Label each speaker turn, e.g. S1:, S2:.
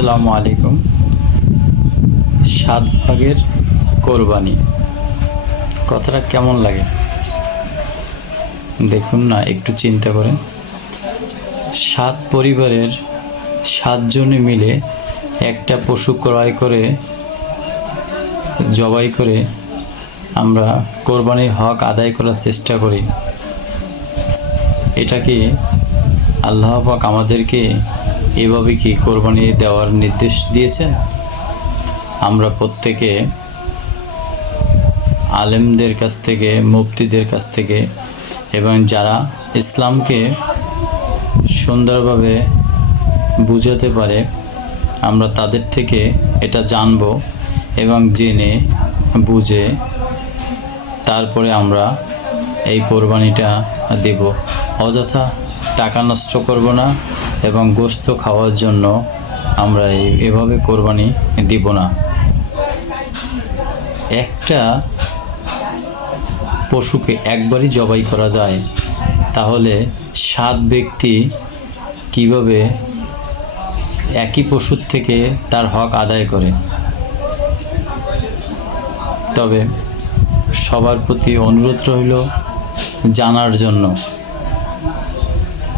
S1: আসসালামু আলাইকুম। সাত ভাগের কোরবানি। কথাটা কেমন লাগে? দেখুন না, একটু চিন্তা করেন। সাত পরিবারের সাতজনে মিলে একটা পশু ক্রয় করে, জবাই করে আমরা কোরবানির হক আদায় করার চেষ্টা করি। এটা কি আল্লাহ পাক আমাদেরকে এভাবে কি কোরবানি দেওয়ার নির্দেশ দিয়েছেন? আমরা প্রত্যেকে আলেমদের কাছ থেকে, মুফতিদের কাছ থেকে এবং যারা ইসলামকে সুন্দরভাবে বুঝাতে পারে, আমরা তাদের থেকে এটা জানব এবং জেনে, বুঝে তারপরে আমরা এই কোরবানিটা দেব। অযথা টাকা নষ্ট করব না এবং গোস্ত খাওয়ার জন্য আমরা এভাবে কোরবানি দিব না। একটা পশুকে একবারই জবাই করা যায়, তাহলে সাত ব্যক্তি কীভাবে একই পশুর থেকে তার হক আদায় করে? তবে সবার প্রতি অনুরোধ রইল জানার জন্য।